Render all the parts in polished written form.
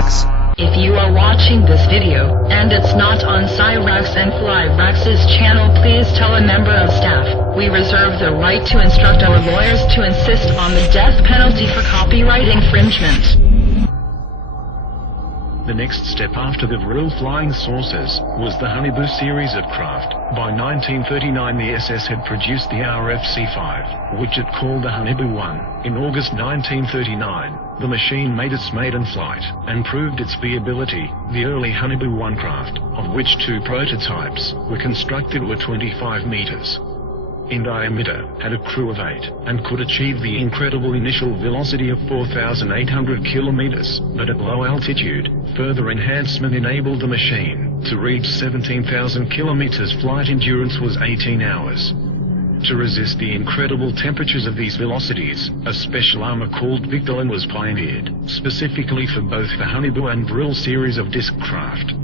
Cyrax. If you are watching this video, and it's not on Cyrax and Flyrax's channel, please tell a member of staff. We reserve the right to instruct our lawyers to insist on the death penalty for copyright infringement. The next step after the Vril flying saucers was the Haunebu series of craft. By 1939 the SS had produced the RFC-5, which it called the Haunebu 1. In August 1939, the machine made its maiden flight, and proved its viability. The early Haunebu 1 craft, of which two prototypes were constructed, were 25 meters in diameter, had a crew of 8, and could achieve the incredible initial velocity of 4,800 kilometers, but at low altitude, further enhancement enabled the machine to reach 17,000 kilometers. Flight endurance was 18 hours. To resist the incredible temperatures of these velocities, a special armor called Victolan was pioneered, specifically for both the Haunebu and Vril series of disc craft.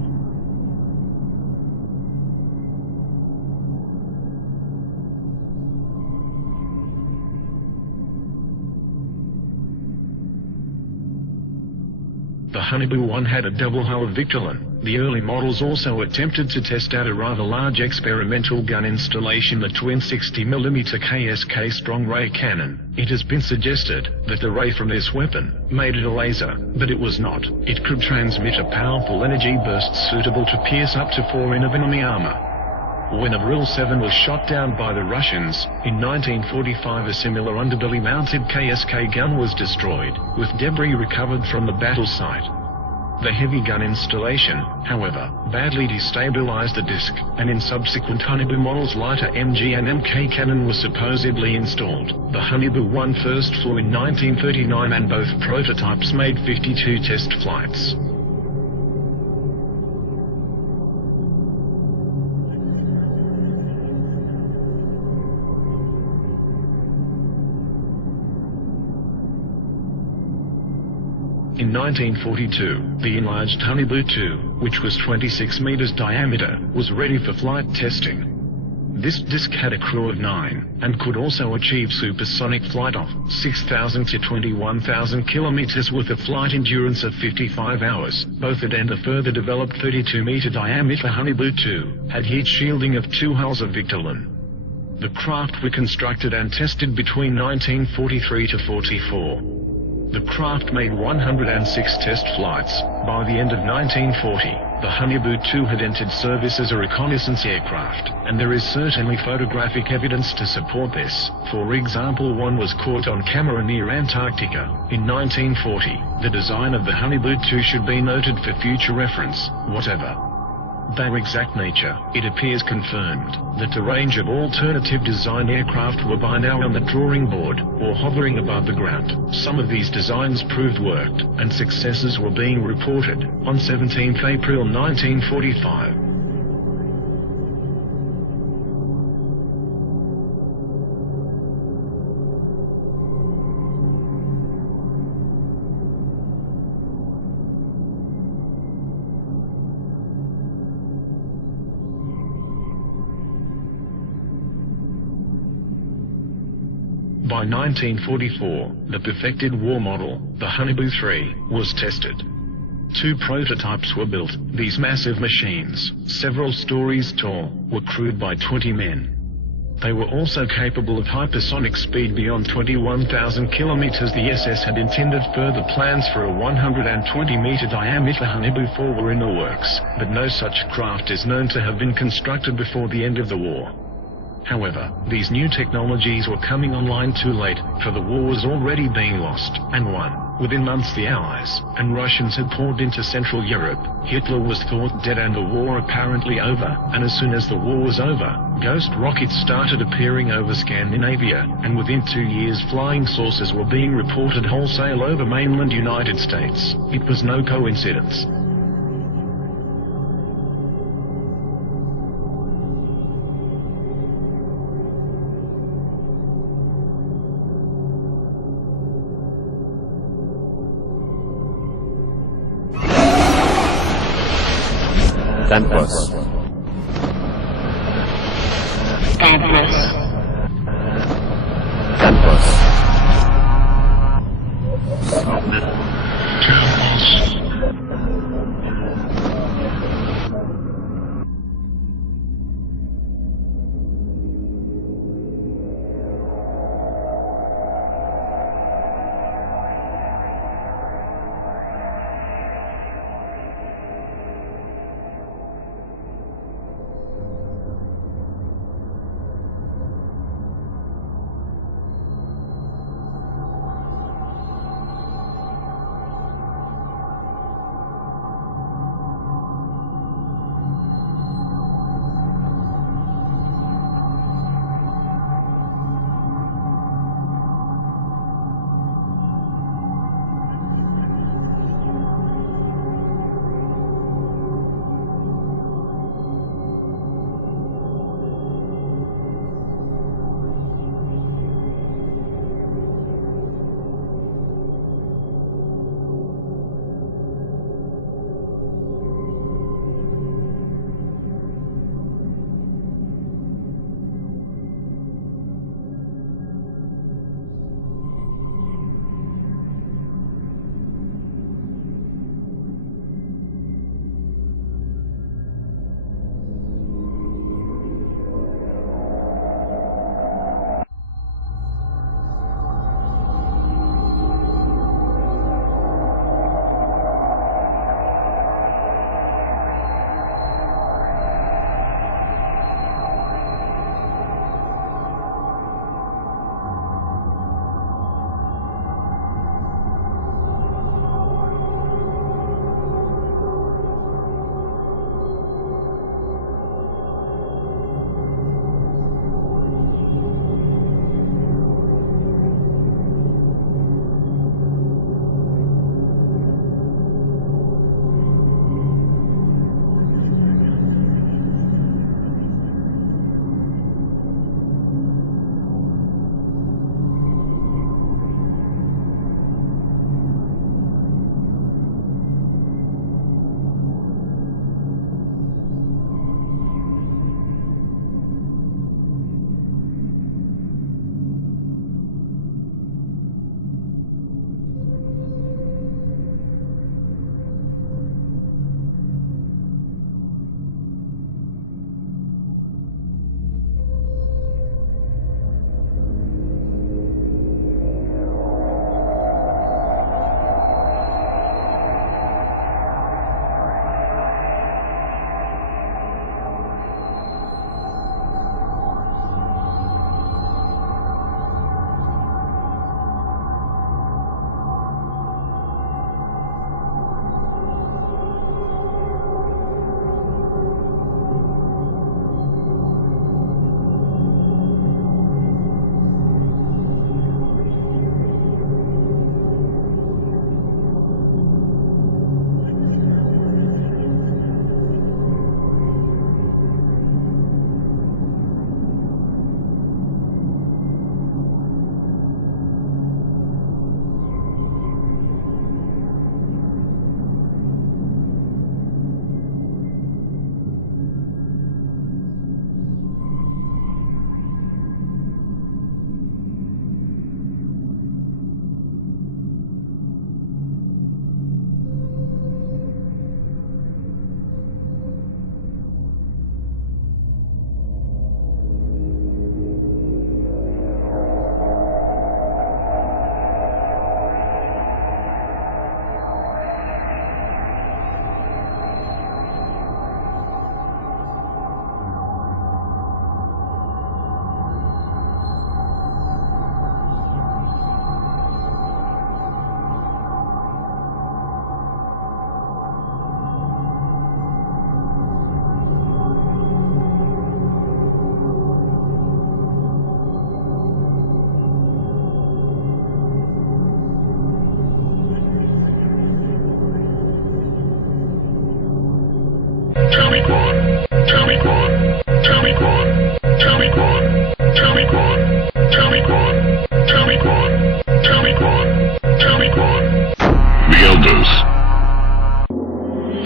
The Haunebu 1 had a double hull of Victolan. The early models also attempted to test out a rather large experimental gun installation, the twin 60mm KSK strong ray cannon. It has been suggested that the ray from this weapon made it a laser, but it was not. It could transmit a powerful energy burst suitable to pierce up to 4 in of enemy armor. When a Vril 7 was shot down by the Russians, in 1945 a similar underbelly-mounted KSK gun was destroyed, with debris recovered from the battle site. The heavy gun installation, however, badly destabilized the disc, and in subsequent Haunebu models lighter MG and MK cannon was supposedly installed. The Haunebu 1 first flew in 1939 and both prototypes made 52 test flights. In 1942, the enlarged Haunebu 2, which was 26 meters diameter, was ready for flight testing. This disc had a crew of 9, and could also achieve supersonic flight of 6,000 to 21,000 kilometers with a flight endurance of 55 hours. Both it and the further developed 32-meter diameter Haunebu 2 had heat shielding of 2 hulls of Victolan. The craft were constructed and tested between 1943 to 44. The craft made 106 test flights. By the end of 1940, the Haunebu 2 had entered service as a reconnaissance aircraft, and there is certainly photographic evidence to support this. For example, one was caught on camera near Antarctica in 1940. The design of the Haunebu 2 should be noted for future reference. Whatever their exact nature, it appears confirmed that a range of alternative design aircraft were by now on the drawing board, or hovering above the ground. Some of these designs proved worked, and successes were being reported. On 17 April 1945, by 1944, the perfected war model, the Haunebu 3, was tested. 2 prototypes were built. These massive machines, several stories tall, were crewed by 20 men. They were also capable of hypersonic speed beyond 21,000 kilometers. The SS had intended further plans for a 120-meter diameter Haunebu 4 were in the works, but no such craft is known to have been constructed before the end of the war. However, these new technologies were coming online too late, for the war was already being lost and won. Within months the Allies and Russians had poured into Central Europe. Hitler was thought dead and the war apparently over, and as soon as the war was over, ghost rockets started appearing over Scandinavia, and within 2 years flying saucers were being reported wholesale over mainland United States. It was no coincidence. Campus. Campus.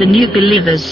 the new believers.